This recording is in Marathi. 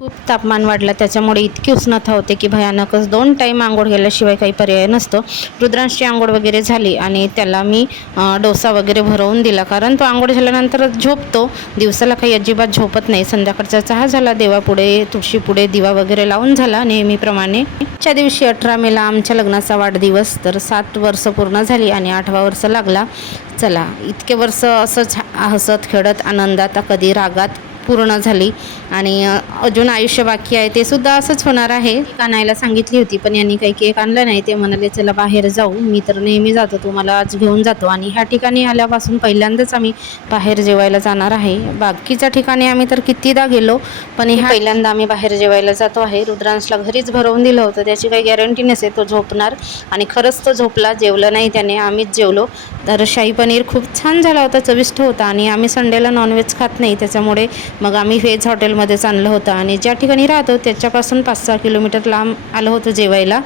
खूप तापमान वाढलं त्याच्यामुळे इतकी उष्णता होते की भयानकच. 2 टाईम अंघोळ केल्याशिवाय काही पर्याय नसतो. रुद्रांशची अंघोळ वगैरे झाली आणि त्याला मी डोसा वगैरे भरवून दिला, कारण तो अंघोळ झाल्यानंतर झोपतो. दिवसाला काही अजिबात झोपत नाही. संध्याकाळचा चहा झाला, देवापुढे तुळशीपुढे दिवा वगैरे लावून झाला नेहमीप्रमाणे. च्या दिवशी 18 मेला आमच्या लग्नाचा वाढदिवस. तर 7 वर्ष पूर्ण झाली आणि 8वा वर्ष लागला. चला, इतके वर्ष असंच हसत खेळत आनंदात, कधी रागात पूर्ण झाली आणि अजून आयुष्य बाकी आहे, ते सुद्धा असंच होणार आहे. केक आणायला सांगितली होती पण यांनी काही केक आणला नाही. ते म्हणाले चला बाहेर जाऊ, मी तर नेहमी जातो, तुम्हाला आज घेऊन जातो. आणि ह्या ठिकाणी आल्यापासून पहिल्यांदाच आम्ही बाहेर जेवायला जाणार आहे. बाकीच्या ठिकाणी आम्ही तर कितीदा गेलो, पण ह्या पहिल्यांदा आम्ही बाहेर जेवायला जातो आहे. रुद्रांशला घरीच भरवून दिलं होतं, त्याची काही गॅरंटी नसेल तो झोपणार, आणि खरंच तो झोपला. जेवलं नाही त्याने, आम्हीच जेवलो. तर शाही पनीर खूप छान झाला होता, चविष्ट होता. आणि आम्ही संडेला नॉनव्हेज खात नाही, त्याच्यामुळे मग आम्ही व्हेज हॉटेलमध्येच आणलं होतं. आणि ज्या ठिकाणी राहतो त्याच्यापासून 5-6 किलोमीटर लांब आलं होतं जेवायला.